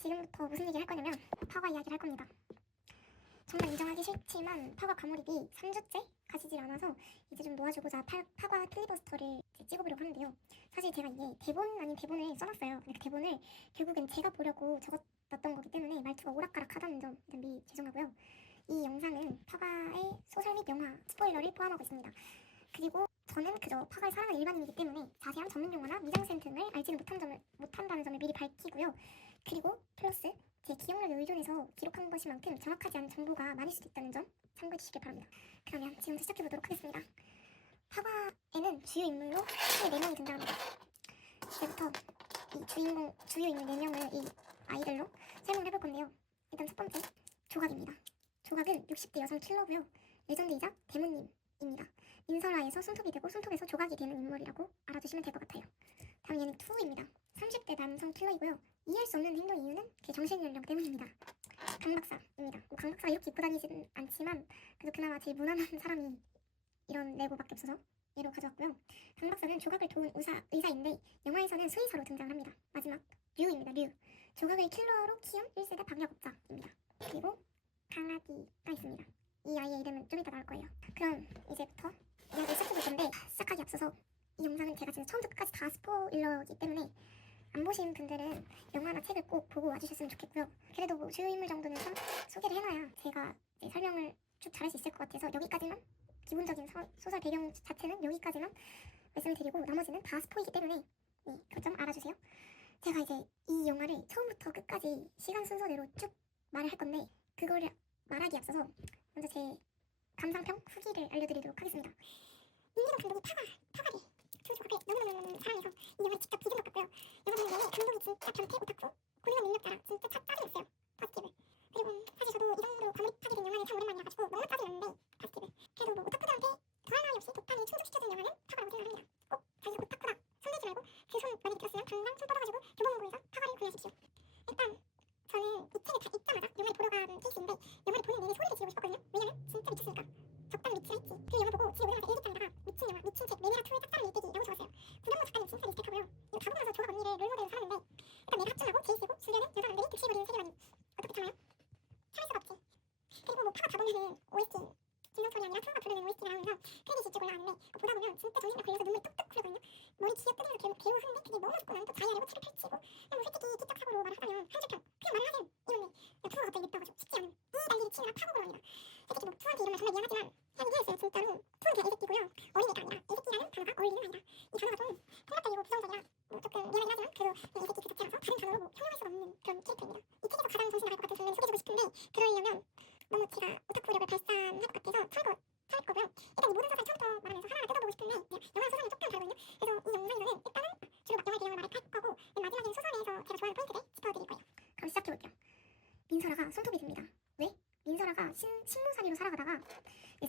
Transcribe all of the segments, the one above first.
지금부터 무슨 얘기를 할 거냐면 파과 이야기를 할 겁니다. 정말 인정하기 싫지만 파과 과몰입이 3주째 가시질 않아서 이제 좀 놓아주고자 파과 필리버스터를 찍어보려고 하는데요. 사실 제가 이게 대본 아닌 대본을 써놨어요. 근데 그 대본을 결국엔 제가 보려고 적어놨던 거기 때문에 말투가 오락가락하다는 점 일단 미리 죄송하고요. 이 영상은 파과의 소설 및 영화 스포일러를 포함하고 있습니다. 그리고 저는 그저 파과를 사랑하는 일반인이기 때문에 자세한 전문 용어나 미장센 등을 알지는 못한다는 점을 미리 밝히고요. 그리고 플러스 제 기억력에 의존해서 기록한 것이만큼 정확하지 않은 정보가 많을 수도 있다는 점 참고해 주시길 바랍니다. 그러면 지금부터 시작해보도록 하겠습니다. 파과에는 주요 인물로 총 4명이 등장합니다. 이제부터 이 주요 인물 4명을 이 아이들로 설명을 해볼 건데요. 일단 첫 번째, 조각입니다. 조각은 60대 여성 킬러고요. 레전드이자 대모님입니다. 민설아에서 손톱이 되고 손톱에서 조각이 되는 인물이라고 알아두시면 될 것 같아요. 다음 얘는 투우입니다. 30대 남성 킬러이고요. 이해할 수 없는 행동 이유는 그 정신연령 때문입니다. 강 박사입니다. 강 박사가 이렇게 입고 다니진 않지만 그래도 그나마 제일 무난한 사람이 이런 레고밖에 없어서 얘로 가져왔고요. 강 박사는 조각을 도운 의사인데 영화에서는 수의사로 등장합니다. 마지막 류입니다. 류. 조각을 킬러로 키운 1세대 방역업자입니다. 그리고 강아지가 있습니다. 이 아이의 이름은 좀 이따 나올 거예요. 그럼 이제부터 이야기 시작해볼 건데 시작하기 앞서서 이 영상은 제가 진짜 처음부터 끝까지 다 스포일러이기 때문에 안 보신 분들은 영화나 책을 꼭 보고 와주셨으면 좋겠고요. 그래도 뭐 주요 인물 정도는 소개를 해놔야 제가 설명을 쭉 잘할 수 있을 것 같아서 여기까지만 기본적인 소설 배경 자체는 여기까지만 말씀을 드리고 나머지는 다 스포이기 때문에 그 점 알아주세요. 제가 이제 이 영화를 처음부터 끝까지 시간 순서대로 쭉 말을 할 건데 그거를 말하기 앞서서 먼저 제 감상평 후기를 알려드리도록 하겠습니다. 민기동 감독이 파과를 두 조각을 너무너무 사랑해서 이 영화를 직접 뒤집어 봤고요. 영화 보는 내내 감독이 진짜 변태 오타쿠 고능한 능력자라 진짜 짜증났어요. 포지티브. 그리고 사실 저도 이 정도로 과몰입하게 된 영화는 참 오랜만이라가지고 너무 짜증났는데 포지티브. 그래도 뭐 오타쿠들한테 더할 나위 없이 독단이 충족시켜준 영화는 파과라고 생각합니다. 꼭 자기가 오타쿠다 손대지 말고 그 손 만약에 들었으면 당장 손 뻗어가지고 교보문고에서 파과를 구매하십시오. 일단 저는 이 책을 다 읽자마자 영화를 보러 간 케이스인데 영화를 보는 내내 소리를 지르고 싶었거든요. 왜냐면 진짜 미쳤으니까. 적당히 미치라 했지. 그 영화 보고 집에 오자마자 일기장에다가 미친 영화, 미친 책, 매니아 2의 짝다른 일대기라고 적었어요. 구명모 작가님 진짜 리스펙하고요. 이거 다 보고 나서 조각 언니를 롤모델로 삼았는데 일단 내가 합준하고 제이쓰고 수련은 여자분들이 득실거리는 세계관이 어떻게 참아요? 참을 수가 없지. 그리고 뭐 파가 다 보면은 OST 김성철이 아니라 투어가 부르는 OST가 나오면서 크레딧이 쭉 올라왔는데 보다 보면 진짜 정신이 걸려서 눈물이 뚝뚝 흐르거든요. 머리 기어 뜯으면서 배우 하는데 그게 너무 좋고 나는 또 다이아리고 책을 펼치고 그냥 뭐 솔직히 기적 사고로 말을 하자면 한 줄평 그냥 말을 하세요. 이런데 투어가 갑자기 냅다가지고 쉽지 않은 이 난리를 치느라 파국으로 합니다. 솔직히 뭐 투어한테 이러면 정말 미안하지만 그냥 이해했어요. 진짜로 투어는 그냥 애새끼고요. 어린애가 아니라 애새끼라는 단어가 어울리는 아니라 이 단어가 좀 폭력적이고 부정적이라 뭐 조금 미안하긴 하지만 그래도 그냥 애새끼 그 자체라서 다른 단어로 뭐 형용할 수가 없는 그런 캐릭터입니다. 이 책에서 가장 정신 나갈 것 같은 장면을 소개해주고 싶은데 그러려면 너무 제가 오타쿠력을 발산할 것 같아서 참을 거고요. 일단 이 모든 사실 처음부터 말하면서 하나하나 뜯어보고 싶은데 영화 소설은 조금 다르거든요. 그래서 이 영상에서는 일단은 주로 영화의 배경을 말할 거고 맨 마지막에는 소설에서 제가 좋아하는 포인트를 짚어드릴 거예요. 그럼 시작해볼게요. 민설아가 손톱이 됩니다. 왜? 민설아가 식모살이로 살아가다가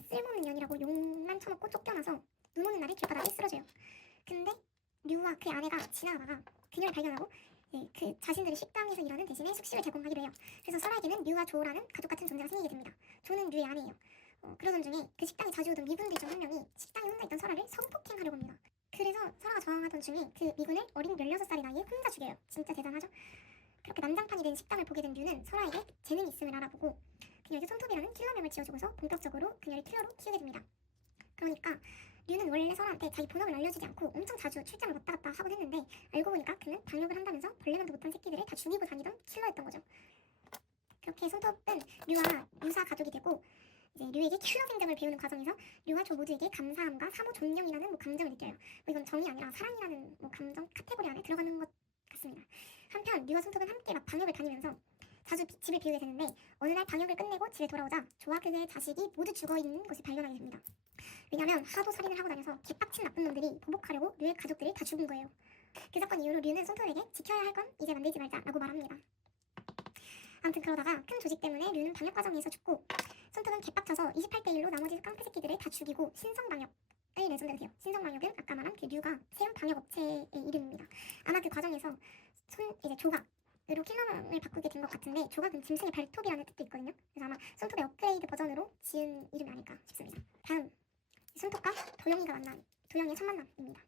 쓸모없는 년이라고 욕만 처먹고 쫓겨나서 눈 오는 날에 길바닥에 쓰러져요. 근데 류와 그의 아내가 지나가다가 그녀를 발견하고 그 자신들의 식당에서 일하는 대신에 숙식을 제공하기로 해요. 그래서 설아에게는 류와 조라는 가족같은 존재가 생기게 됩니다. 조는 류의 아내예요. 그러던 중에 그 식당에 자주 오던 미군들 중 한 명이 식당에 혼자 있던 설아를 성폭행하려고 합니다. 그래서 설아가 저항하던 중에 그 미군을 어린 16살의 나이에 혼자 죽여요. 진짜 대단하죠? 그렇게 난장판이 된 식당을 보게 된 류는 설아에게 재능이 있음을 알아보고 그녀에게 손톱이라는 킬러명을 지어주고서 본격적으로 그녀를 킬러로 키우게 됩니다. 그러니까 류는 원래 설아한테 자기 본업을 알려주지 않고 엄청 자주 출장을 왔다 갔다 하곤 했는데 알고 보니까 그는 방역을 한다면서 벌레만도 못한 새끼들을 다 죽이고 다니던 킬러였던 거죠. 그렇게 손톱은 류와 유사 가족이 되고 이제 류에게 킬러 생정을 배우는 과정에서 류와 조 모두에게 감사함과 사모 존경이라는 뭐 감정을 느껴요. 뭐 이건 정이 아니라 사랑이라는 뭐 감정 카테고리 안에 들어가는 것 같습니다. 한편 류와 손톱은 함께 막 방역을 다니면서 자주 집을 비우게 되는데 어느 날 방역을 끝내고 집에 돌아오자 조와 그의 자식이 모두 죽어있는 것을 발견하게 됩니다. 왜냐면 하도 살인을 하고 다녀서 개빡친 나쁜 놈들이 보복하려고 류의 가족들을 다 죽은 거예요. 그 사건 이후로 류는 손톱에게 지켜야 할 건 이제 만들지 말자라고 말합니다. 아무튼 그러다가 큰 조직 때문에 류는 방역 과정에서 죽고 손톱은 개빡쳐서 28대 1로 나머지 깡패 새끼들을 다 죽이고 신성방역을 레전드를 해요. 신성방역은 아까 말한 그 류가 세운 방역업체의 이름입니다. 아마 그 과정에서 이제 조각으로 킬러명을 바꾸게 된 것 같은데 조각은 짐승의 발톱이라는 뜻도 있거든요. 그래서 아마 손톱의 업그레이드 버전으로 지은 이름이 아닐까 싶습니다. 다음 손톱과 도영이가 만난 도영이의 첫 만남입니다.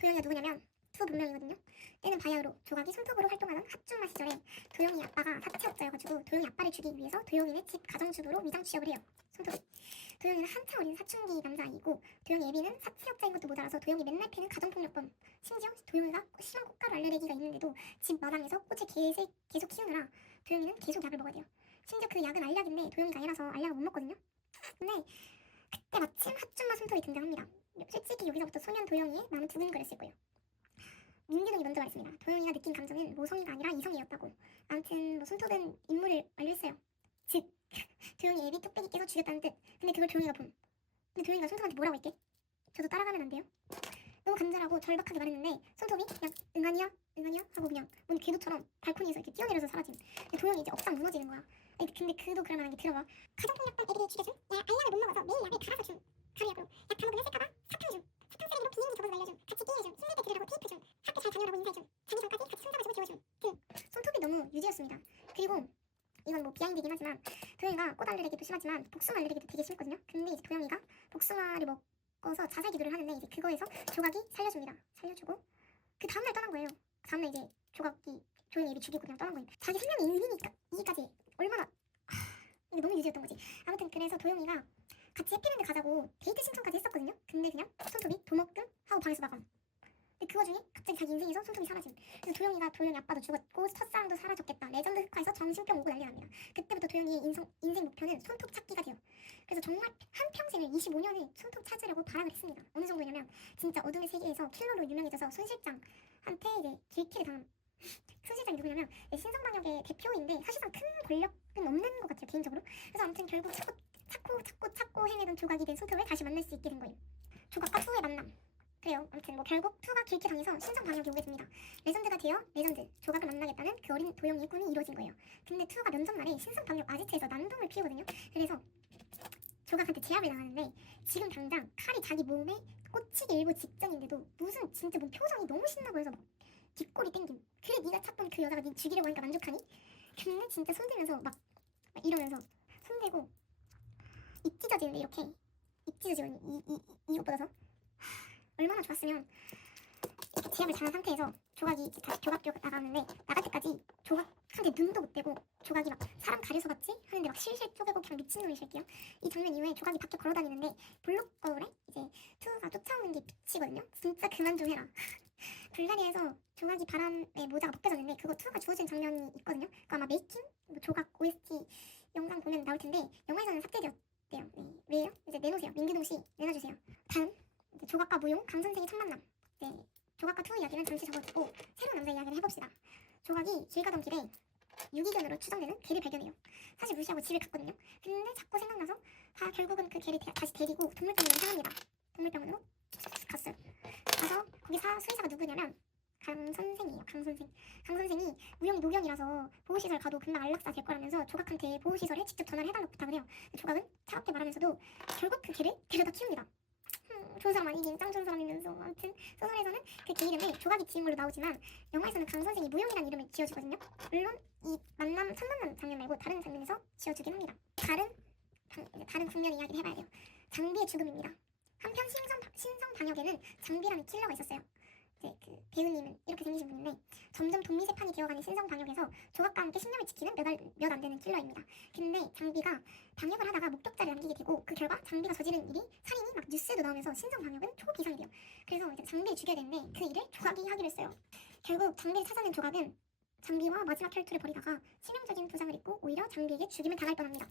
도영이가 누구냐면 문명이거든요. 때는 바야흐로 조각이 손톱으로 활동하던 합중마 시절에 도영이 아빠가 사채업자여가지고 도영이 아빠를 죽이기 위해서 도영이네 집 가정주부로 위장 취업을 해요. 손톱이. 도영이는 한참 어린 사춘기 남자아이고 도영이 애비는 사채업자인 것도 모자라서 도영이 맨날 패는 가정폭력범. 심지어 도영이가 심한 꽃가루 알레르기가 있는데도 집 마당에서 꽃을 계속 키우느라 도영이는 계속 약을 먹어야 돼요. 심지어 그 약은 알약인데 도영이가 애라서 알약을 못 먹거든요. 근데 그때 마침 핫줌마 손톱이 등장합니다. 솔직히 여기서부터 소년 도영이의 마음은 두근거렸을 거예요. 민규동이 먼저 말했습니다. 도영이가 느낀 감정은 모성이가 아니라 이성이었다고. 아무튼 뭐 손톱은 임무를 완료했어요. 즉 도영이 애비 뚝배기 깨서 죽였다는 뜻. 근데 그걸 도영이가 봄. 근데 도영이가 손톱한테 뭐라고 했게? 저도 따라가면 안 돼요? 너무 간절하고 절박하게 말했는데 손톱이 그냥 응아니야? 응아니야? 하고 그냥 뭔 궤도처럼 발코니에서 이렇게 뛰어내려서 사라짐. 근데 도영이 이제 억상 무너지는 거야. 아니, 근데 그도 그럴 만한 게 들어봐. 가정폭력범 애들이 죽여준? 야 알약을 못 먹어서 매일 약을 갈아서 줌. 가루약으로. 약 다 먹으면 쓸까봐 사탕 줌. 사탕 쓰레기로 비행기 접어서 날려줌. 같이 게임해줌. 숨길 때 들으라고 테이프 줌. 학교 잘 다녀라고 인사해줌. 자기 전까지 같이 손잡아주고 지워줌 등. 손톱이 너무 유지였습니다. 그리고 이건 뭐 비하인드긴 하지만 도영이가 꽃 알레르기도 심하지만 복숭아 알레르기도 되게 심했거든요. 근데 이제 도영이가 복숭아를 먹어서 자살 기도를 하는데 이제 그거에서 조각이 살려줍니다. 살려주고 그 다음날 떠난 거예요. 그 다음날 이제 조각이 도영이 애비 죽이고 그냥 떠난 거예요. 자기 생명이 의미니까 이기까지 얼마나 이게 너무 유지였던 거지. 아무튼 그래서 도영이가 같이 해피랜드 가자고 데이트 신청까지 했었거든요. 근데 그냥 손톱이 도먹금 하고 방에서 나감. 근데 그 와중에 갑자기 자기 인생에서 손톱이 사라짐. 그래서 도영이가 도영이 아빠도 죽었고 첫사랑도 사라졌겠다. 레전드 흑화에서 정신병 오고 난리 납니다. 그때부터 도영이의 인생 목표는 손톱 찾기가 돼요. 그래서 정말 한평생을 25년을 손톱 찾으려고 발악을 했습니다. 어느 정도냐면 진짜 어둠의 세계에서 킬러로 유명해져서 손 실장한테 이제 길키를 당한 손 실장이 누구냐면 신성방역의 대표인데 사실상 큰 권력은 없는 것 같아요 개인적으로. 그래서 아무튼 결국 찾고 헤매던 조각이 된 손톱을 다시 만날 수 있게 된 거예요. 조각과 투의 만남. 그래요. 아무튼 뭐 결국 투가 길게 당해서 신성방역이 오게 됩니다. 레전드가 되어 레전드 조각을 만나겠다는 그 어린 도영이의 꿈이 이루어진 거예요. 근데 투가 면접날에 신성방역 아지트에서 난동을 피우거든요. 그래서 조각한테 제압을 당하는데 지금 당장 칼이 자기 몸에 꽂히기 일보 직전인데도 무슨 진짜 뭐 표정이 너무 신나 보여서 막 뒷골이 땡김. 그래 네가 찾던 그 여자가 네 죽이려고 하니까 만족하니? 근데 진짜 손대면서 막 이러면서 손대고 입 찢어지는데 이렇게 입 찢어지고 이거 뻗어서 얼마나 좋았으면 이렇게 제압을 당한 상태에서 조각이 다시 조각교 나가는데 나갈 때까지 조각한테 눈도 못 떼고 조각이 막 사람 가려서 봤지? 하는데 막 실실 쪼개고 그냥 미친놈이 쉴게요. 이 장면 이후에 조각이 밖에 걸어다니는데 볼록 거울에 이제 투가 쫓아오는 게 비치거든요. 진짜 그만 좀 해라. 불가리아에서 조각이 바람에 모자가 벗겨졌는데 그거 투가 주워진 장면이 있거든요. 그거 아마 메이킹? 뭐 조각 OST 영상 보면 나올 텐데 영화에서는 삭제되었대요. 네. 왜요? 이제 내놓으세요. 민규동 씨 내놔주세요. 다음 조각과 무용 강 선생의 첫 만남. 네. 조각과 투의 이야기는 잠시 접어두고 새로운 남자 이야기를 해봅시다. 조각이 길 가던 길에 유기견으로 추정되는 개를 발견해요. 사실 무시하고 집에 갔거든요. 근데 자꾸 생각나서 결국은 그 개를 다시 데리고 동물병원으로 향합니다. 동물병원으로 갔어요. 가서 거기 수의사가 누구냐면 강 선생이에요. 강 선생. 강 선생이 무용이 노견이라서 보호시설 가도 금방 안락사 될 거라면서 조각한테 보호시설에 직접 전화를 해달라고 부탁을 해요. 조각은 차갑게 말하면서도 결국 그 개를 데려다 키웁니다. 좋은 사람 아니긴 짱 좋은 사람이면서. 아무튼 소설에서는 그 개 이름이 조각이 지은 걸로 나오지만 영화에서는 강 선생이 무용이라는 이름을 지어주거든요. 물론 이 첫 만남 장면 말고 다른 장면에서 지어주긴 합니다. 다른 국면 이야기를 해봐야 돼요. 장비의 죽음입니다. 한편 신성방역에는 장비라는 킬러가 있었어요. 이제 그 배우님은 이렇게 생기신 분인데 점점 돈미세판이 되어가는 신성방역에서 조각과 함께 신념을 지키는 몇 안 되는 킬러입니다. 근데 장비가 방역을 하다가 목격자를 남기게 되고 그 결과 장비가 저지른 일이 살인이 막 뉴스에도 나오면서 신성방역은 초비상이 돼요. 그래서 이제 장비를 죽여야 되는데 그 일을 조각이 하기로 했어요. 결국 장비를 찾아낸 조각은 장비와 마지막 혈투를 벌이다가 치명적인 부상을 입고 오히려 장비에게 죽임을 당할 뻔합니다.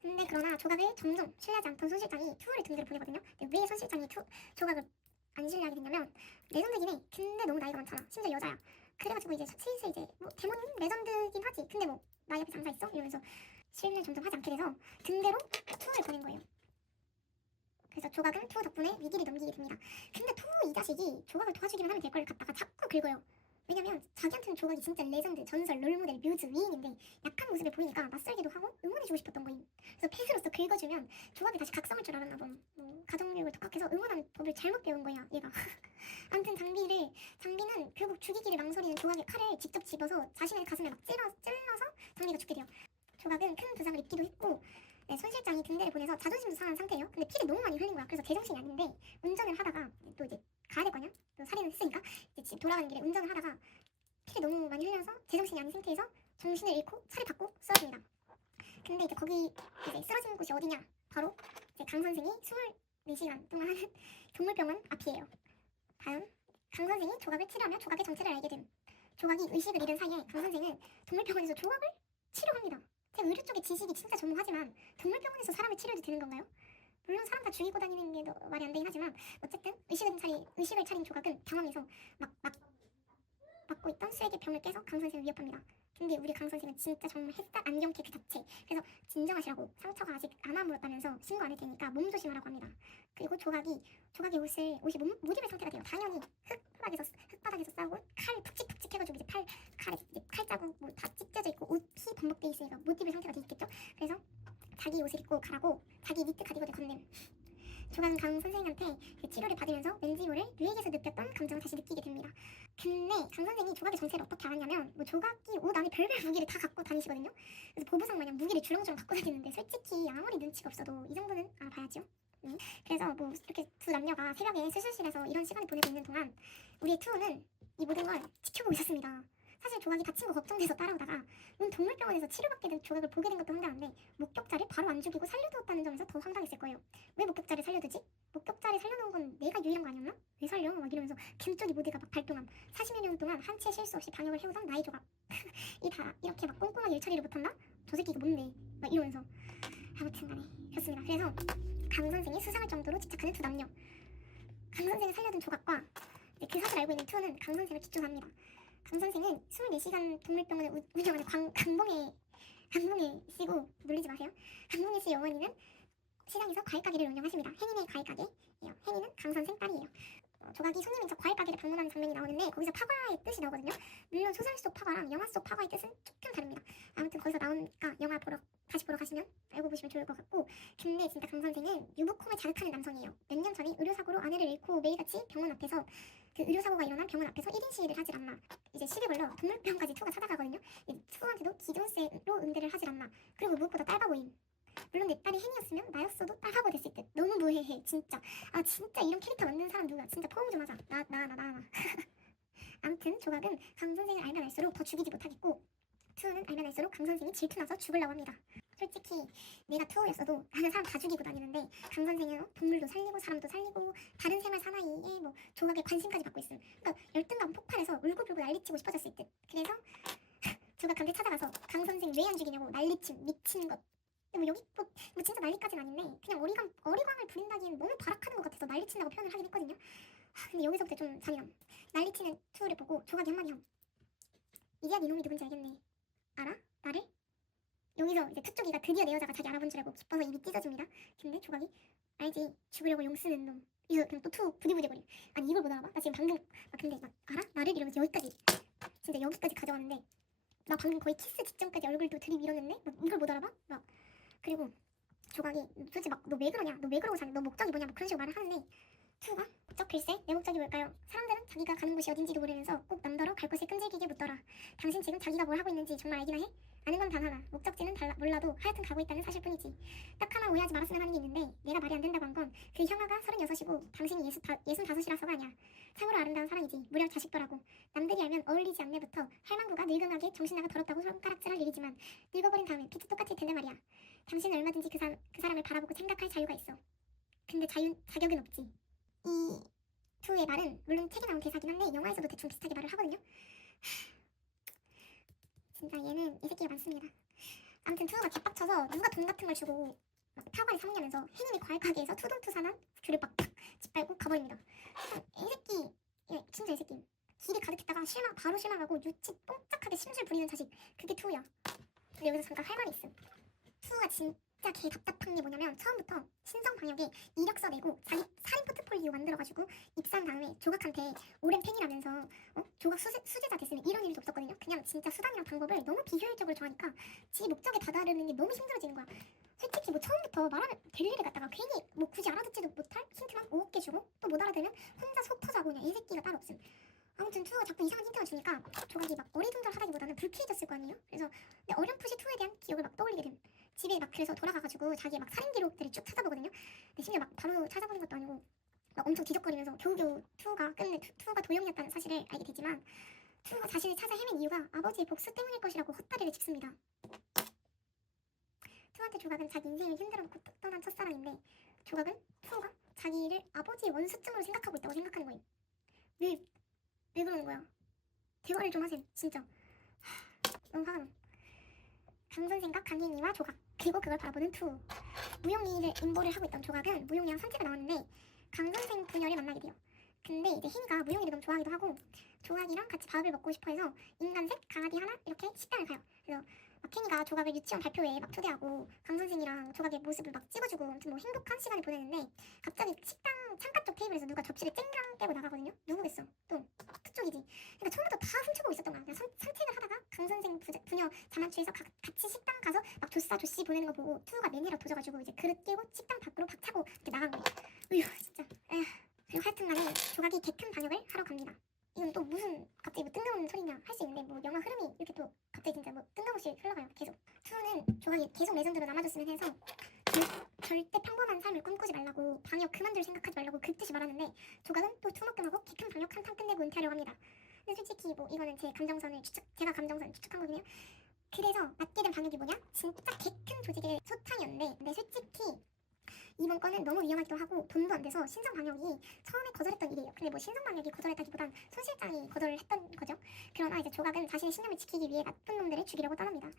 근데 그러나 조각을 점점 신뢰하지 않던 손 실장이 투를 등대로 보내거든요. 근데 왜 손 실장이 조각을 안 신뢰하게 됐냐면 레전드긴 해. 근데 너무 나이가 많잖아. 심지어 여자야. 그래가지고 이제 슬슬 이제 뭐 데모님 레전드긴 하지. 근데 뭐 나 옆에 장사 있어? 이러면서 신뢰를 점점 하지 않게 돼서 등대로 투를 보낸 거예요. 그래서 조각은 투 덕분에 위기를 넘기게 됩니다. 근데 투 이 자식이 조각을 도와주기만 하면 될 걸 갖다가 자꾸 긁어요. 왜냐면 자기한테는 조각이 진짜 레전드, 전설, 롤모델, 뮤즈, 위인인데 약한 모습을 보이니까 낯설기도 하고 응원해주고 싶었던 거임. 그래서 펫으로서 긁어주면 조각이 다시 각성할 줄 알았나 봐. 가정교육을 독학해서 응원하는 법을 잘못 배운 거야 얘가. 아무튼 장비는 결국 죽이기를 망설이는 조각의 칼을 직접 집어서 자신의 가슴에 막 찔러서 장비가 죽게 돼요. 조각은 큰 부상을 입기도 했고 네, 손 실장이 등대를 보내서 자존심도 상한 상태예요. 근데 피를 너무 많이 흘린 거야. 그래서 제정신이 아닌데 운전을 하다가 또 이제 가야 될 거 아니야? 또 살인을 했으니까 이제 집 돌아가는 길에 운전을 하다가 피를 너무 많이 흘려서 제정신이 아닌 상태에서 정신을 잃고 차를 받고 쓰러집니다. 근데 이제 거기 이제 쓰러진 곳이 어디냐? 바로 이제 강 선생이 24시간 동안 하는 동물병원 앞이에요. 다음, 강 선생이 조각을 치료하며 조각의 정체를 알게 됨. 조각이 의식을 잃은 사이에 강 선생은 동물병원에서 조각을 치료합니다. 제가 의료 쪽에 지식이 진짜 전무하지만 동물병원에서 사람을 치료해도 되는 건가요? 물론 사람 다 죽이고 다니는 게 말이 안 되긴 하지만 어쨌든 의식을 차린 조각은 당황해서 막고 있던 수에게 병을 깨서 강 선생을 위협합니다. 근데 우리 강 선생은 진짜 정말 햇살 안경캐 그 자체. 그래서 진정하시라고, 상처가 아직 안 아물었다면서 신고 안 할 테니까 몸 조심하라고 합니다. 그리고 조각이 옷이 못 입을 상태가 돼요. 당연히 흙바닥에서 싸고 칼 푹직푹직 해가지고 이제 칼에 이제 칼자국 뭐 다 찢겨져 있고 옷이 범벅돼 있으니까 못 입을 상태가 돼 있겠죠. 그래서 자기 옷을 입고 가라고 자기 니트 가디건을 건넴. 조각은 강 선생한테 그 치료를 받으면서 왠지 모를 류에게서 느꼈던 감정을 다시 느끼게 됩니다. 근데 강 선생이 조각의 정체를 어떻게 알았냐면 뭐 조각이 옷 안에 별별 무기를 다 갖고 다니시거든요. 그래서 보부상 마냥 무기를 주렁주렁 갖고 다니는데 솔직히 아무리 눈치가 없어도 이 정도는 알아봐야죠. 그래서 뭐 이렇게 두 남녀가 새벽에 수술실에서 이런 시간을 보내고 있는 동안 우리의 투우는 이 모든 걸 지켜보고 있었습니다. 사실 조각이 다친 거 걱정돼서 따라오다가 동물병원에서 치료받게 된 조각을 보게 된 것도 황당한데 목격자를 바로 안 죽이고 살려두었다는 점에서 더 황당했을 거예요. 왜 목격자를 살려두지? 목격자를 살려놓은 건 내가 유일한 거 아니었나? 왜 살려? 막 이러면서 김쪽이 모두가 막 발동함. 40여 년 동안 한 채 실수 없이 방역을 해오던 나의 조각. 이 다 이렇게 막 꼼꼼하게 일처리를 못한다? 저 새끼가 뭔데? 막 이러면서 아무튼 간에 그렇습니다. 그래서 강 선생이 수상할 정도로 집착하는 두 남녀. 강 선생을 살려둔 조각과 그 사실을 알고 있는 투는 강 선생을 기초합니다. 강 선생은 24시간 동물병원을 운영하는 강봉혜 씨고 놀리지 마세요. 강봉혜 씨의 어머니는 시장에서 과일 가게를 운영하십니다. 혜닌의 과일 가게예요. 혜닌은 강 선생 딸이에요. 조각이 손님인 과일 가게를 방문하는 장면이 나오는데 거기서 파과의 뜻이 나오거든요. 물론 소설 속 파과랑 영화 속 파과의 뜻은 조금 다릅니다. 아무튼 거기서 나오니까 영화 다시 보러 가시면 알고 보시면 좋을 것 같고, 근데 진짜 강 선생은 유부콩을 자극하는 남성이에요. 몇 년 전에 의료사고로 아내를 잃고 매일같이 병원 앞에서 그 의료사고가 일어난 병원 앞에서 1인 시위를 하질 않나. 이제 시를 걸러 동물병까지 투가 찾아가거든요. 투한테도 기존세로 응대를 하질 않나. 그리고 무엇보다 딸바보임. 물론 내 딸이 혜니였으면 나였어도 딸하고 됐을 듯. 너무 무해해 진짜. 아 진짜 이런 캐릭터 만든 사람 누구야. 진짜 포옹 좀 하자. 나 아무튼 조각은 강 선생을 알면 알수록 더 죽이지 못하겠고, 투는 알면 알수록 강 선생이 질투나서 죽으려고 합니다. 솔직히 내가 투어였어도 나는 사람 다 죽이고 다니는데 강 선생은 동물도 살리고 사람도 살리고 다른 생활 사나이에 뭐 조각에 관심까지 받고 있음. 그러니까 열등감 폭발해서 울고불고 난리치고 싶어졌을 듯. 그래서 조각한테 찾아가서 강 선생 왜 안 죽이냐고 난리침 미친 것. 뭐 여기 뭐 진짜 난리까지는 아닌데 그냥 어리광을 부린다기엔 너무 발악하는 것 같아서 난리친다고 표현을 하긴 했거든요. 근데 여기서부터 좀 잔인함. 난리치는 투를 보고 조각이 한마디 함. 이제야 네 놈이 누군지 알겠네. 알아? 나를? 여기서 이제 투쪽이가 드디어 내 여자가 자기 알아본 줄 알고 기뻐서 입이 찢어집니다. 근데 조각이 알지? 죽으려고 용 쓰는 놈. 이거 그냥 또 투 부들부들거려. 아니 이걸 못 알아봐? 나 지금 방금 근데 막 알아? 나를? 이러면서 여기까지 진짜 여기까지 가져왔는데 나 방금 거의 키스 직전까지 얼굴도 들이밀었는데 막 이걸 못 알아봐? 막 그리고 조각이 도대체 막 너 왜 그러냐? 너 왜 그러고 사냐? 너 목적이 뭐냐? 막 그런 식으로 말을 하는데 투가 글쎄 내 목적이 뭘까요? 사람들은 자기가 가는 곳이 어딘지도 모르면서 꼭 남더러 갈 곳에 끈질기게 묻더라. 당신 지금 자기가 뭘 하고 있는지 정말 알기나 해? 아는 건 단 하나. 목적지는 몰라도 하여튼 가고 있다는 사실뿐이지. 딱 하나 오해하지 말았으면 하는 게 있는데 내가 말이 안 된다고 한 건 그 형아가 36이고 당신이 65이라서가 아니야. 참으로 아름다운 사랑이지. 무려 자식도라고. 남들이 알면 어울리지 않네부터 할망구가 늙음하게 정신나가 더럽다고 손가락질할 일이지만 늙어버린 다음에 피트 똑같을 텐데 말이야. 당신은 얼마든지 그 사람을 바라보고 생각할 자유가 있어. 근데 자격은 없지. 이 투의 말은 물론 책에 나온 대사긴 한데 영화에서도 대충 비슷하게 말을 하거든요. 진짜 얘는 이 새끼가 많습니다. 아무튼 투가 개빡쳐서 누가 돈 같은 걸 주고 막 타과를 삼냐면서 혜님이 과일 가게에서 투돈투산한 귤을 막 짓밟고 가버립니다. 이 새끼 진짜 이 새끼 길이 가득했다가 바로 실망하고 유치 뽕짝하게 심술 부리는 자식. 그게 투야. 근데 여기서 잠깐 할 말이 있음. 투가 진짜 개 답답한 게 뭐냐면 처음부터 신성방역에 이력서 내고 자기 살인 포트폴리오 만들어가지고 입사한 다음에 조각한테 오랜 팬이라면서 조각 수제자 됐으면 이런 일도 없었거든요. 그냥 진짜 수단이랑 방법을 너무 비효율적으로 정하니까 지 목적에 다다르는 게 너무 힘들어지는 거야. 솔직히 뭐 처음부터 말하면 될 일을 갖다가 괜히 뭐 굳이 알아듣지도 못할 힌트만 5개 주고 또 못 알아들으면 혼자 속 터져하고 그냥 이 새끼가 따로 없음. 아무튼 투가 자꾸 이상한 힌트를 주니까 조각이 막 어리둥절하다기보다는 불쾌해졌을 거 아니에요. 그래서 근데 어렴풋이 투에 대한 기억을 막 떠올리게 됨. 집에 막 그래서 돌아가가지고 자기 막 살인 기록들을 쭉 찾아보거든요. 근데 심지어 막 바로 찾아보는 것도 아니고 막 엄청 뒤적거리면서 겨우겨우 투우가 끝내 투우가 도영이었다는 사실을 알게 되지만 투우가 자신을 찾아 헤맨 이유가 아버지의 복수 때문일 것이라고 헛다리를 짚습니다. 투우한테 조각은 자기 인생을 힘들어 놓고 뚝 떠난 첫사랑인데 조각은 투우가 자기를 아버지의 원수쯤으로 생각하고 있다고 생각하는 거예요. 왜 그러는 거야? 대화를 좀 하세요. 진짜 너무 화가 나. 강선생과 강희니와 조각 그리고 그걸 바라보는 투우. 무용이를 음보를 하고 있던 조각은 무용이랑 산책을 나왔는데 강선생 부녀를 만나게 돼요. 근데 이제 희니가 무용이를 너무 좋아하기도 하고 조각이랑 같이 밥을 먹고 싶어해서 인간색 강아지 하나 이렇게 식당을 가요. 그래서 막 희니가 조각을 유치원 발표회에 막 초대하고 강선생이랑 조각의 모습을 막 찍어주고 아무튼 뭐 행복한 시간을 보내는데 갑자기 식당 창가 쪽 테이블에서 누가 접시를 쨍그랑 깨고 나가거든요. 누구겠어? 또 그쪽이지. 그러니까 처음부터 다 훔쳐보고 있었던 거야. 그냥 산책을 하다가 강선생 부녀 자만추에서 같이 식당 가서 막 조씨 보내는 거 보고 투우가 매니라 도져가지고 이제 그릇 깨고 식당 밖으로 박 차고 이렇게 나간 거예요. 으휴 진짜 에휴. 그리고 하여튼간에 조각이 개큰 반역을 하러 갑니다. 이건 또 무슨 갑자기 뭐 뜬금없는 소리냐 할 수 있는데 뭐 영화 흐름이 이렇게 또 갑자기 진짜 뭐 뜬금없이 흘러가요. 계속 투우는 조각이 계속 레전드로 남아줬으면 해서 절대 평범한 삶을 꿈꾸지 말라고 방역 그만둘 생각하지 말라고 그 뜻이 말하는데 조각은 또 투먹금하고 개큰 방역 한탕 끝내고 은퇴하려고 합니다. 근데 솔직히 뭐 이거는 제가 감정선을 추측한 거거든요. 그래서 맡게 된 방역이 뭐냐? 진짜 개큰 조직의 소탕이었는데 근데 솔직히 이번 건은 너무 위험하기도 하고 돈도 안 돼서 신성 방역이 처음에 거절했던 일이에요. 근데 뭐 신성 방역이 거절했다기보단 손 실장이 거절을 했던 거죠. 그러나 이제 조각은 자신의 신념을 지키기 위해 나쁜 놈들을 죽이려고 떠납니다.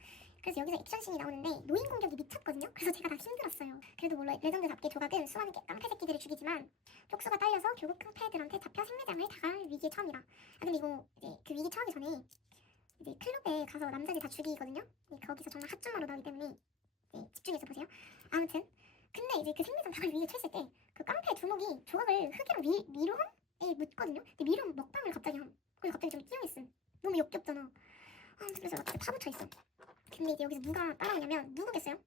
그래서 여기서 액션씬이 나오는데 노인 공격이 미쳤거든요. 그래서 제가 다 힘들었어요. 그래도 물론 레전드답게 조각은 수많은 깡패 새끼들을 죽이지만 쪽수가 딸려서 결국 깡패들한테 잡혀 생매장을 당할 위기에 처합니다. 근데 이거 이제 그 위기 처하기 전에 이제 클럽에 가서 남자들 다 죽이거든요. 거기서 정말 핫줌마로 나오기 때문에 집중해서 보세요. 아무튼 근데 이제 그 생매장 당할 위기에 처했을 때 그 깡패 두목이 조각을 흑유로 미로함에 묻거든요. 근데 미로함 먹방을 갑자기 함. 그래서 갑자기 좀 띄용했음. 너무 역겹잖아. 그래서 막 진짜 파묻혀 있어. 근데 이제 여기서 누가 따라오냐면 누구겠어요?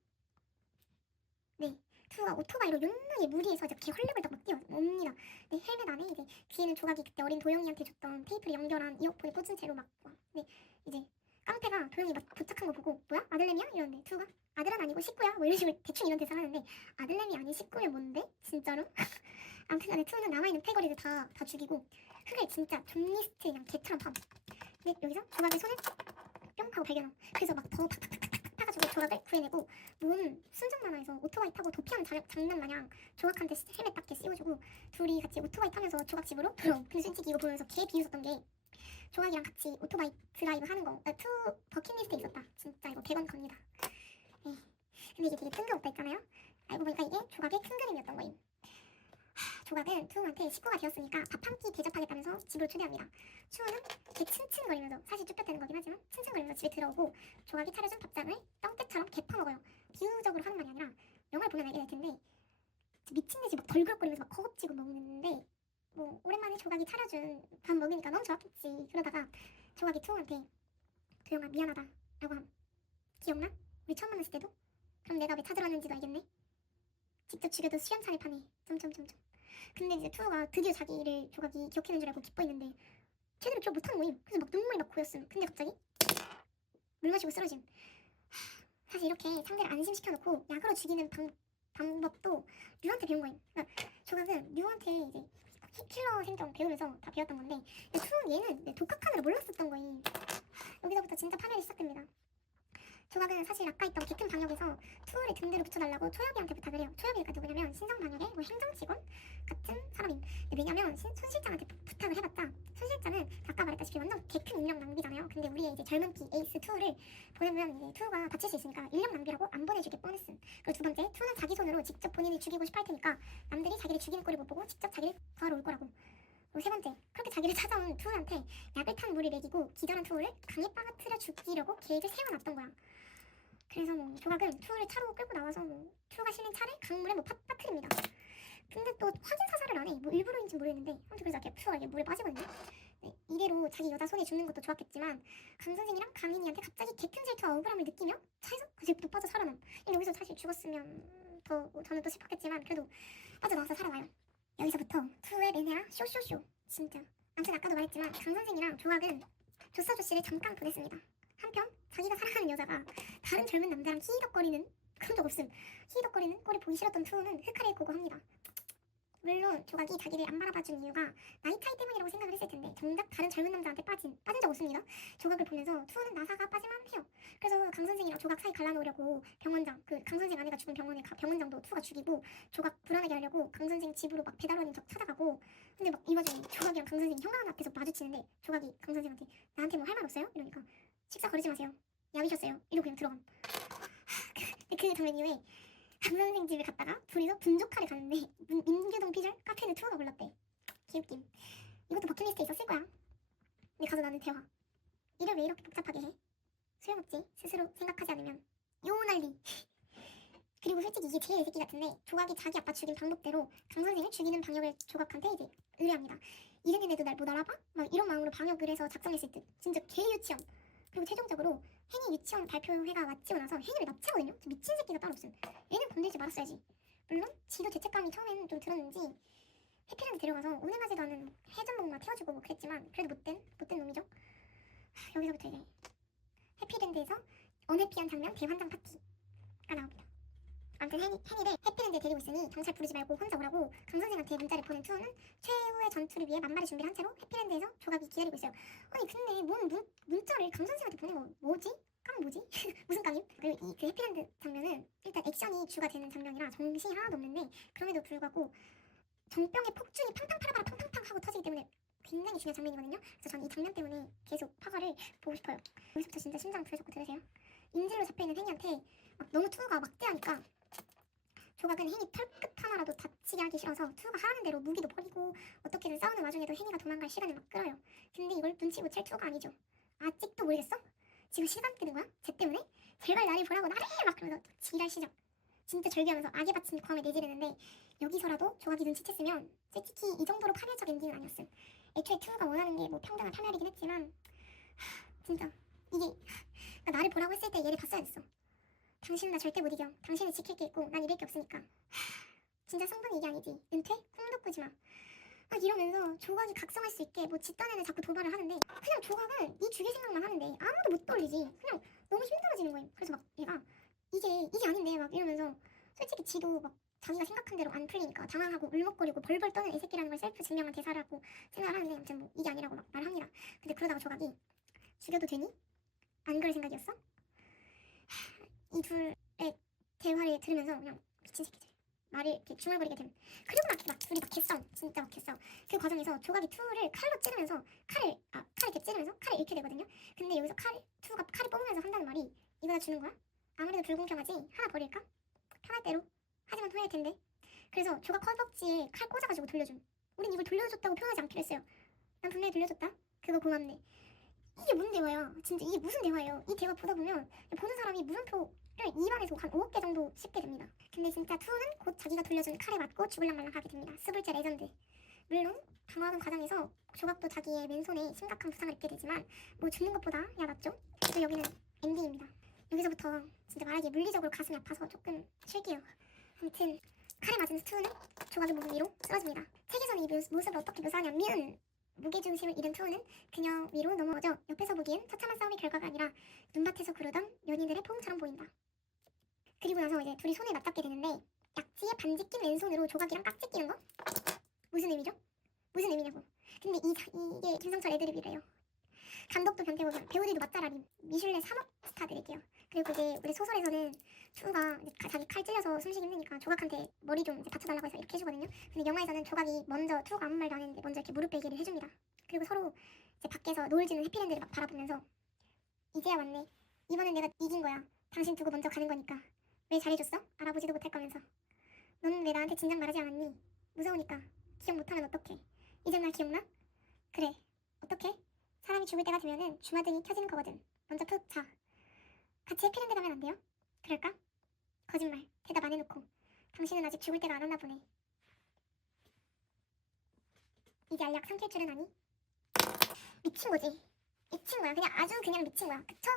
네, 투가 오토바이로 용량의 무리에서 이렇게 헐레벌떡 막 뛰어옵니다. 네, 헬멧 안에 이제 뒤에는 조각이 그때 어린 도영이한테 줬던 테이프를 연결한 이어폰을 꽂은 채로 막 와. 네, 이제 깡패가 도영이 막 도착한 거 보고 뭐야? 아들내미야? 이러는데 투가 아들은 아니고 식구야? 뭐 이런 식으로 대충 이런 대사를 하는데 아들내미 아닌 식구면 뭔데? 진짜로? 아무튼 간에 투는 남아있는 패거리를 다 죽이고 흑을 진짜 존리스트 그냥 개처럼 팜. 근데 여기서 조각의 손을 뿅 하고 발견함. 그래서 막 더 팍팍팍팍 타가지고 조각을 구해내고 뭔 순정 만화에서 오토바이 타고 도피하는 장난 마냥 조각한테 헬멧 딱 씌워주고 둘이 같이 오토바이 타면서 조각 집으로 돌아옴. 근데 솔직히 이거 보면서 개 비웃었던 게 조각이랑 같이 오토바이 드라이브 하는 거 투 버킷리스트에 있었다. 진짜 이거 개건 겁니다. 네. 근데 이게 되게 뜬금없다 했잖아요. 알고 보니까 이게 조각의 큰 그림이었던 거임. 조각은 투우한테 식구가 되었으니까 밥 한 끼 대접하겠다면서 집으로 초대합니다. 추우는 이렇게 츤츤거리면서 사실 쭈뼛대는 거긴 하지만 츤츤거리면서 집에 들어오고 조각이 차려준 밥상을 떡대처럼 개퍼먹어요. 비유적으로 하는 말이 아니라 영화를 보면 알게 될 텐데 미친듯이 막 덜그럭거리면서 막 허겁지겁 먹는데 뭐 오랜만에 조각이 차려준 밥 먹으니까 너무 좋았겠지. 그러다가 조각이 투우한테 도영아 미안하다 라고 함. 기억나? 우리 처음 만났을 때도? 그럼 내가 왜 찾으러 왔는지도 알겠네? 직접 죽여도 수염차를 파네. 점점점점. 근데 이제 투우가 드디어 자기를 조각이 기억해낸 줄 알고 기뻐했는데 제대로 기억 못하는 거임. 그래서 막 눈물이 막 고였음. 근데 갑자기 물 마시고 쓰러짐. 사실 이렇게 상대를 안심시켜놓고 약으로 죽이는 방법도 류한테 배운 거임. 그러니까 조각은 류한테 이제 킬러 생존 배우면서 다 배웠던 건데 투우 얘는 독학하느라 몰랐었던 거임. 여기서부터 진짜 파멸이 시작됩니다. 조각은 사실 아까 있던 개큰 방역에서 투어를 등대로 붙여달라고 초엽이한테 부탁을 해요. 초엽이가 누구냐면 신성방역의 뭐 행정직원 같은 사람임. 왜냐면 손 실장한테 부탁을 해봤자 손 실장은 아까 말했다시피 완전 개큰 인력 낭비잖아요. 근데 우리의 이제 젊은 피 에이스 투어를 보내면 이제 투어가 다칠 수 있으니까 인력 낭비라고 안 보내주게 뻔했음. 그리고 두 번째, 투어는 자기 손으로 직접 본인을 죽이고 싶어 할 테니까 남들이 자기를 죽이는 꼴을 못 보고 직접 자기를 구하러 올 거라고. 그리고 세 번째, 그렇게 자기를 찾아온 투어한테 약을 탄 물을 먹이고 기절한 투어를 강에 빠뜨려 죽이려고 계획을 세워놨던 거야. 그래서 뭐 조각은 투우를 차로 끌고 나와서 뭐 투우가 실린 차를 강물에 뭐 빠뜨립니다. 근데 또 확인 사살을 안 해. 뭐 일부러인지 모르겠는데 아무튼 그래서 이렇게 투우가 이렇게 물에 빠지거든요. 네, 이대로 자기 여자 손에 죽는 것도 좋았겠지만 강 선생이랑 강인이한테 갑자기 개큰 질투와 억울함을 느끼며 차에서 다시 또 빠져 살아남. 여기서 사실 죽었으면 더 저는 또 슬펐겠지만 그래도 빠져나와서 살아나요. 여기서부터 투우의 매네아 쇼쇼쇼 진짜. 아무튼 아까도 말했지만 강 선생이랑 조각은 조사조씨를 잠깐 보냈습니다. 한편 자기가 사랑하는 여자가 다른 젊은 남자랑 희희덕거리는 그런 적 없음. 희덕거리는 꼴이 보기 싫었던 투우는 흑화를 고고합니다. 물론 조각이 자기를 안 바라봐준 이유가 나이 차이 때문이라고 생각을 했을 텐데 정작 다른 젊은 남자한테 빠진 적 없습니다. 조각을 보면서 투우는 나사가 빠질만 해요. 그래서 강 선생이랑 조각 사이 갈라놓으려고 병원장, 그 강 선생 아내가 죽은 병원에 병원장도 투우가 죽이고, 조각 불안하게 하려고 강 선생 집으로 막 배달 오는 척 찾아가고. 근데 막 이 와중에 조각이랑 강 선생이 현관문 앞에서 마주치는데 조각이 강 선생한테 나한테 뭐 할 말 없어요? 이러니까 식사 거르지 마세요. 야위셨어요. 이러고 그냥 들어감. 그 장면 이후에 강 선생 집에 갔다가 둘이서 분조카를 갔는데 민규동 피셜 카페는 투어가 불렀대. 개웃김. 이것도 버킷리스트에 있었을 거야. 근데 가서 나는 대화. 일을 왜 이렇게 복잡하게 해? 소용없지. 스스로 생각하지 않으면. 요 난리. 그리고 솔직히 이게 제일 애새끼 같은데 조각이 자기 아빠 죽인 방법대로 강 선생을 죽이는 방역을 조각한테 이제 의뢰합니다. 이랬는데도 날 못 알아봐? 막 이런 마음으로 방역을 해서 작성했을 듯. 진짜 개 유치원. 그리고 최종적으로 혜니 유치원 발표회가 마치고 나서 혜니를 납치하거든요. 미친 새끼가 따로 없음. 얘는 건들지 말았어야지. 물론 지도 죄책감이 처음에는 좀 들었는지 해피랜드 데려가서 오늘까지도 않은 해전목마 태워주고 뭐 그랬지만 그래도 못된 놈이죠. 여기서부터 이제 해피랜드에서 언해피한 장면 대환장 파티가 나옵니다. 아무튼 혜니를 해피랜드에 데리고 있으니 경찰 부르지 말고 혼자 오라고 강 선생한테 문자를 보낸 투어는 최후의 전투를 위해 만말의 준비를 한 채로 해피랜드에서 조각이 기다리고 있어요. 아니 근데 뭔 문자를 강 선생한테 보낸 거 뭐지? 깡 뭐지? 무슨 깡임? 그리고 이 그 해피랜드 장면은 일단 액션이 주가 되는 장면이라 정신이 하나도 없는데 그럼에도 불구하고 정병의 폭죽이 팡팡 파라파라 팡팡팡 하고 터지기 때문에 굉장히 중요한 장면이거든요. 그래서 저는 이 장면 때문에 계속 파과를 보고 싶어요. 여기서부터 진짜 심장 부여잡고 들으세요. 인질로 잡혀있는 혜니한테 너무 투우가 막대하니까 조각은 혜니 털끝 하나라도 다치게 하기 싫어서 투우가 하라는 대로 무기도 버리고 어떻게든 싸우는 와중에도 혜니가 도망갈 시간을 막 끌어요. 근데 이걸 눈치 못 챌 투우가 아니죠. 아직도 모르겠어? 지금 시간 끄는 거야? 쟤 때문에? 제발 나를 보라고 나를! 막 그러면서 지랄 시작. 진짜 절규하면서 악에 바친 광을 내지르는데 여기서라도 조각이 눈치챘으면 솔직히 이 정도로 파멸적 엔딩은 아니었음. 애초에 투우가 원하는 게 뭐 평등한 파멸이긴 했지만 진짜 이게 그러니까 나를 보라고 했을 때 얘를 봤어야 됐어. 당신은 나 절대 못 이겨. 당신은 지킬 게 있고 난 잃을 게 없으니까. 진짜 성분이 이게 아니지. 은퇴? 꿈도 꾸지 마. 막 이러면서 조각이 각성할 수 있게 뭐 집단에는 자꾸 도발을 하는데 그냥 조각은 이 죽일 생각만 하는데 아무도 못 돌리지. 그냥 너무 힘들어지는 거예요. 그래서 막 얘가 이게 아닌데 막 이러면서 솔직히 지도 막 자기가 생각한 대로 안 풀리니까 당황하고 울먹거리고 벌벌 떠는 애새끼라는 걸 셀프 증명한 대사라고 생각을 하는데 아무튼 뭐 이게 아니라고 막 말합니다. 근데 그러다가 조각이 죽여도 되니? 안 그럴 생각이었어? 이 둘의 대화를 들으면서 그냥 미친 새끼들 말을 이렇게 중얼거리게 됨. 그리고 막 둘이 막 개싸움. 진짜 막 개싸움. 그 과정에서 조각이 투를 칼로 찌르면서 칼을 이렇게 찌르면서 칼을 잃게 되거든요. 근데 여기서 투가 칼을 뽑으면서 한다는 말이 이거 나 주는 거야? 아무래도 불공평하지? 하나 버릴까? 편할 대로. 하지만 후회할 텐데. 그래서 조각 허벅지에 칼 꽂아가지고 돌려줌. 우린 이걸 돌려줬다고 표현하지 않기로 했어요. 난 분명히 돌려줬다. 그거 고맙네. 이게 뭔 대화야? 진짜 이게 무슨 대화예요? 이 대화 보다 보면 보는 사람이 물음표를 입안에서 한 5억 개 정도 씹게 됩니다. 근데 진짜 투는 곧 자기가 돌려준 칼에 맞고 죽을랑말랑 하게 됩니다. 스불제 레전드. 물론 방어하는 과정에서 조각도 자기의 맨손에 심각한 부상을 입게 되지만 뭐 죽는 것보다 야 낫죠? 그래서 여기는 엔딩입니다. 여기서부터 진짜 말하기에 물리적으로 가슴이 아파서 조금 쉴게요. 아무튼 칼에 맞은 투는 조각의 몸 위로 쓰러집니다. 책에서는 이 모습을 어떻게 묘사하냐면 무게중심을 잃은 투우는 그녀 위로 넘어져 옆에서 보기엔 처참한 싸움의 결과가 아니라 눈밭에서 구르던 연인들의 포옹처럼 보인다. 그리고 나서 이제 둘이 손을 맞잡게 되는데 약지에 반지 낀 왼손으로 조각이랑 깍지 끼는 거? 무슨 의미죠? 무슨 의미냐고. 근데 이게 김성철 애드립이래요. 감독도 변태고 배우들도 맛잘알이 미슐랭 3억 스타들일게요. 그리고 이제 우리 소설에서는 투우가 자기 칼 찔려서 숨쉬기 힘드니까 조각한테 머리 좀 이제 받쳐달라고 해서 이렇게 해주거든요. 근데 영화에서는 조각이 먼저 투우가 아무 말도 안 했는데 먼저 이렇게 무릎 베기를 해줍니다. 그리고 서로 이제 밖에서 노을 지는 해피랜드를 막 바라보면서 이제야 왔네. 이번엔 내가 이긴 거야. 당신 두고 먼저 가는 거니까. 왜 잘해줬어? 알아보지도 못할 거면서. 넌 왜 나한테 진작 말하지 않았니? 무서우니까. 기억 못하면 어떡해. 이젠 날 기억나? 그래. 어떡해? 사람이 죽을 때가 되면은 주마등이 켜지는 거거든. 먼저 푹 자. 같이 해피랜드 가면 안 돼요? 그럴까? 거짓말. 대답 안 해놓고. 당신은 아직 죽을 때가 안 왔나 보네. 이게 알약 삼킬 줄은 아니? 미친 거지. 미친 거야. 그냥 아주 그냥 미친 거야. 그쵸?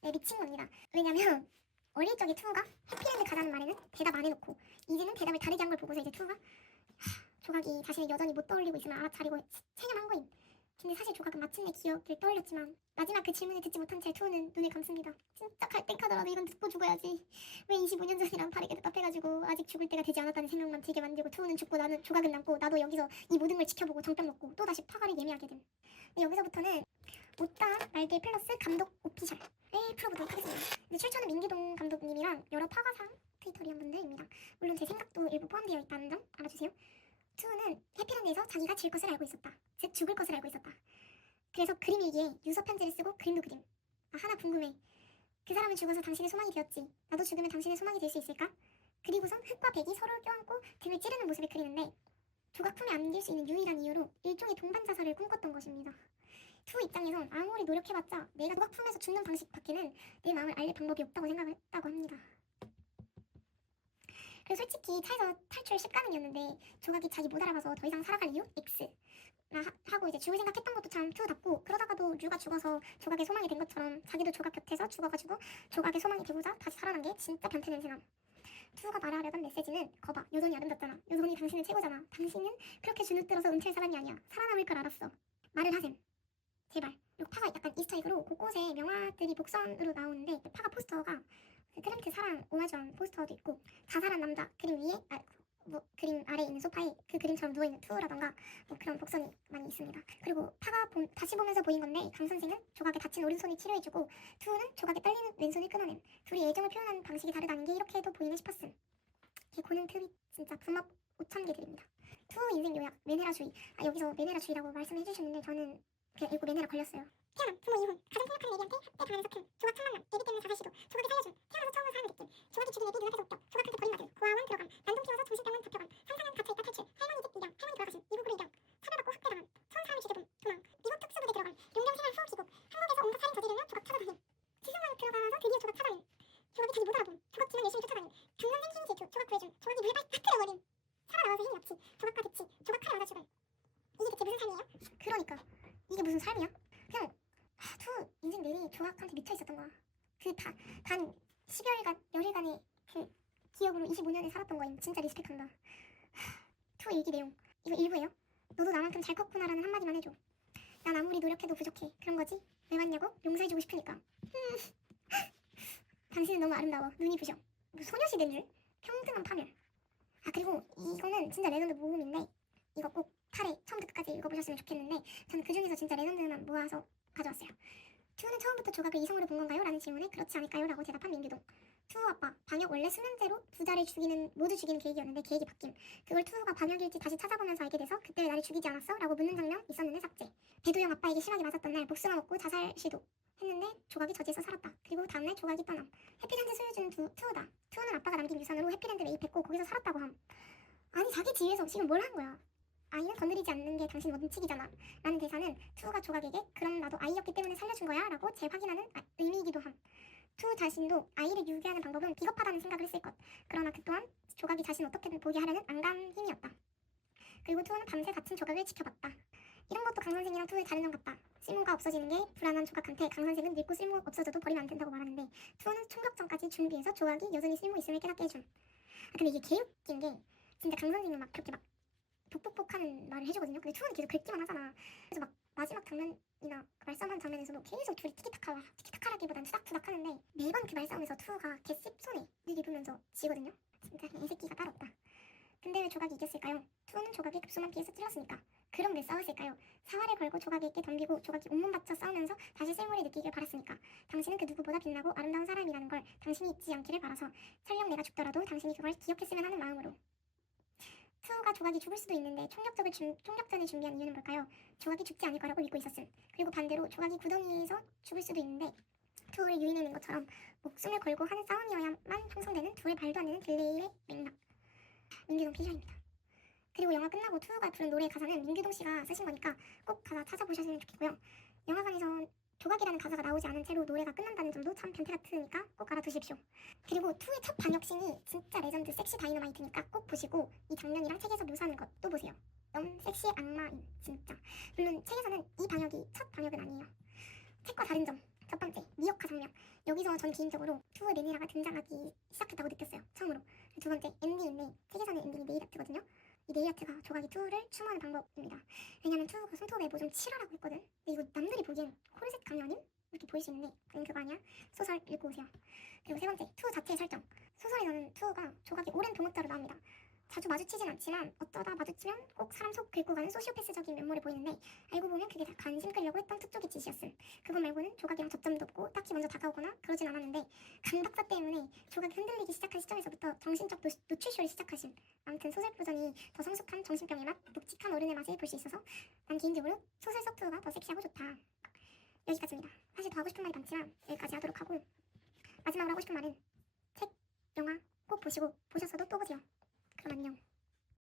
네, 미친 겁니다. 왜냐면 어릴 적에 투우가 해피랜드 가자는 말에는 대답 안 해놓고 이제는 대답을 다르게 한 걸 보고서 이제 투우가 조각이 자신을 여전히 못 떠올리고 있으면 알아차리고 체념한 거임. 근데 사실 조각은 마침내 기억을 떠올렸지만 마지막 그 질문을 듣지 못한 채 투우는 눈을 감습니다. 진짜 갈등하더라도 이건 듣고 죽어야지. 왜 25년 전이랑 다르게 답답해가지고 아직 죽을 때가 되지 않았다는 생각만 들게 만들고 투우는 죽고 나는 조각은 남고 나도 여기서 이 모든 걸 지켜보고 정병 먹고 또다시 파가를 예매하게 됨. 근데 여기서부터는 못다한 말들 플러스 감독 오피셜을 풀어보도록 하겠습니다. 근데 출처는 민기동 감독님이랑 여러 파가상 트위터리한 분들입니다. 물론 제 생각도 일부 포함되어 있다는 점 알아주세요. 투우는 해피랜드에서 자기가 질 것을 알고 있었다. 즉 죽을 것을 알고 있었다. 그래서 그림 일기에 유서 편지를 쓰고 그림도 그림. 하나 궁금해. 그 사람은 죽어서 당신의 소망이 되었지. 나도 죽으면 당신의 소망이 될 수 있을까? 그리고선 흑과 백이 서로를 껴안고 등을 찌르는 모습을 그리는데 조각품에 안길 수 있는 유일한 이유로 일종의 동반자살을 꿈꿨던 것입니다. 투 입장에선 아무리 노력해봤자 내가 조각품에서 죽는 방식 밖에는 내 마음을 알릴 방법이 없다고 생각했다고 합니다. 그리고 솔직히 차에서 탈출 10가능이었는데 조각이 자기 못 알아봐서 더 이상 살아갈 이유? X 하고 이제 죽을 생각했던 것도 참 투답고 그러다가도 류가 죽어서 조각의 소망이 된 것처럼 자기도 조각 곁에서 죽어가지고 조각의 소망이 되고자 다시 살아난 게 진짜 변태 냄새남. 투가 말하려던 메시지는 거봐 여전히 아름답잖아. 여전히 당신은 최고잖아. 당신은 그렇게 주눅들어서 은퇴할 사람이 아니야. 살아남을 걸 알았어. 말을 하셈. 제발. 그리고 파가 약간 이스터에그로 곳곳에 명화들이 복선으로 나오는데 파가 포스터가 크램트 사랑 오마주한 포스터도 있고 자살한 남자 그림 위에 그림 아래에 있는 소파에 그 그림처럼 누워있는 투라던가 그런 복선이 많이 있습니다. 그리고 파가 다시 보면서 보인 건데 강 선생은 조각에 다친 오른손이 치료해주고 투는 조각에 떨리는 왼손을 끊어냄. 둘이 애정을 표현하는 방식이 다르다는 게 이렇게 해도 보이네 싶었음. 이 고는 트윗 진짜 분업 5,000개 드립니다. 투 인생 요약 메네라주의. 여기서 메네라주의라고 말씀해 주시는데 저는 그냥 읽고 메네라 걸렸어요. 태어남, 부모 이혼, 가정 폭력하는 애비한테 학대 당하면서 큰 조각 첫 만남, 애비 때문에 자살 시도, 조각이 살려줌, 태어나서 처음으로 사람을 느낌, 조각이 죽인 애비 눈앞에서 웃겨, 조각한테 버림받음, 고아원 들어감, 난동 피워서 정신병원 잡혀감, 상상은 갇혀있다 탈출, 할머니 집 입양, 할머니 돌아가심, 이북으로 입양, 차별받고 학대당함, 처음 사람을 죽여봄, 도망, 미국 특수부대 들어감, 용병 생활 후업 기국, 한국에서 온갖 살인 저지르며 조각 찾아다님, 지성관 들어가서 드디어 조각 찾아냄, 조각이 자기 못 알아봄, 조각지만 열심히 쫓아다님, 중년생 킹 질투, 조각 구해줌, 조각이 물발 팍 틀어버림, 살아나와서 힘이 없지, 조각과 대치, 조각 칼에 얻어 죽음. 이게 대체 무슨 삶이에요? 그러니까 이게 무슨 삶이야? 그냥 투 인생 내내 조각한테 미쳐 있었던 거야. 그 단 10여일간 열일간의 그 기억으로 25년을 살았던 거임. 진짜 리스펙한다. 투 일기 내용 이거 일부예요. 너도 나만큼 잘 컸구나라는 한마디만 해줘. 난 아무리 노력해도 부족해. 그런 거지? 왜 왔냐고? 용서해주고 싶으니까. 당신은 너무 아름다워. 눈이 부셔. 뭐 소녀시대인 줄? 평등한 파멸. 그리고 이거는 진짜 레전드 모음인데 이거 꼭 탈에 처음부터 끝까지 읽어보셨으면 좋겠는데 저는 그 중에서 진짜 레전드만 모아서 가져왔어요. 투는 처음부터 조각을 이성으로 본 건가요? 라는 질문에 그렇지 않을까요? 라고 대답한 민규동. 투 아빠, 방역 원래 수면제로 부자를 모두 죽이는 계획이었는데 계획이 바뀜. 그걸 투가 방역일지 다시 찾아보면서 알게 돼서 그때 왜 나를 죽이지 않았어? 라고 묻는 장면 있었는데 삭제. 배도영 아빠에게 심하게 맞았던 날 목숨을 먹고 자살 시도 했는데 조각이 저지에서 살았다. 그리고 다음날 조각이 떠남. 해피랜드 소유주는 투우다. 투는 아빠가 남긴 유산으로 해피랜드 매입했고 거기서 살았다고 함. 아니 자기 지위에서 지금 뭘 한 거야? 아이는 건드리지 않는 게 당신 원칙이잖아 라는 대사는 투가 조각에게 그럼 나도 아이였기 때문에 살려준 거야 라고 재확인하는 의미이기도 함. 투 자신도 아이를 유기하는 방법은 비겁하다는 생각을 했을 것. 그러나 그 또한 조각이 자신을 어떻게든 보게 하려는 안감 힘이었다. 그리고 투는 밤새 다친 조각을 지켜봤다. 이런 것도 강 선생이랑 투의 다른 점 같다. 쓸모가 없어지는 게 불안한 조각한테 강 선생은 늙고 쓸모 없어져도 버리면 안 된다고 말하는데 투는 총격전까지 준비해서 조각이 여전히 쓸모 있음을 깨닫게 해줌. 근데 이게 개웃긴 게 진짜 강 선생은 막 그렇게 막 복복복하는 말을 해주거든요. 근데 투는 계속 긁기만 하잖아. 그래서 막 마지막 장면이나 말싸움한 장면에서도 계속 둘이 티키타카라기보단 투닥투닥 하는데 매번 그 말싸움에서 투가 개씹 손에 입으면서 지거든요. 진짜 애새끼가 따로 없다. 근데 왜 조각이 이겼을까요? 투는 조각이 급소만 피해서 찔렀으니까. 그럼 왜 싸웠을까요? 사활을 걸고 조각에게 덤비고 조각이 온몸 바쳐 싸우면서 다시 쓸모를 느끼길 바랐으니까. 당신은 그 누구보다 빛나고 아름다운 사람이라는 걸 당신이 잊지 않기를 바라서 설령 내가 죽더라도 당신이 그걸 기억했으면 하는 마음으로. 투가 조각이 죽을 수도 있는데 총격전을 준비한 이유는 뭘까요? 조각이 죽지 않을 거라고 믿고 있었음. 그리고 반대로 조각이 구덩이에서 죽을 수도 있는데 투를 유인해낸 것처럼 목숨을 걸고 하는 싸움이어야만 형성되는 투의 발도 안 되는 딜레이의 맥락. 민규동 피셜입니다. 그리고 영화 끝나고 투가 부른 노래 가사는 민규동 씨가 쓰신 거니까 꼭 가사 찾아보셨으면 좋겠고요. 영화관에서 조각이라는 가사가 나오지 않은 채로 노래가 끝난다는 점도 참 변태 같으니까 꼭 알아두십시오. 그리고 투의 첫 반역신이 진짜 레전드 섹시 다이너마이트니까 꼭 보시고 이 장면이랑 책에서 묘사하는 것도 보세요. 너무 섹시 악마인 진짜. 물론 책에서는 이 반역이 첫 반역은 아니에요. 책과 다른 점. 첫 번째, 미역화 장면. 여기서 전 개인적으로 투의 메네라가 등장하기 시작했다고 느꼈어요. 처음으로. 두 번째, 엔딩인데 책에서는 엔딩이 네일 아트거든요. 이 네이아트가 조각이 투를 추모하는 방법입니다. 왜냐면 투가 손톱에 뭐 좀 칠하라고 했거든. 근데 이거 남들이 보기엔 코르셋 감이 아님? 이렇게 보일 수 있는데 그거 아니야. 소설 읽고 오세요. 그리고 세 번째, 투 자체의 설정. 소설에서는 투가 조각이 오랜 도목자로 나옵니다. 자주 마주치진 않지만 어쩌다 마주치면 꼭 사람 속 긁고 가는 소시오패스적인 면모를 보이는데 알고 보면 그게 다 관심 끌려고 했던 투 쪽의 짓이었음. 그것 말고는 조각이랑 접점도 없고 딱히 먼저 다가오거나 그러진 않았는데 간 박사 때문에 조각이 흔들리기 시작한 시점에서부터 정신적 노출쇼를 시작하심. 아무튼 소설 버전이 더 성숙한 정신병의 맛, 묵직한 어른의 맛을 볼 수 있어서 난 개인적으로 소설 속 투가 더 섹시하고 좋다. 여기까지입니다. 사실 더 하고 싶은 말이 많지만 여기까지 하도록 하고 마지막으로 하고 싶은 말은 책, 영화 꼭 보시고 보셨어도 또 보세요. 그럼 안녕.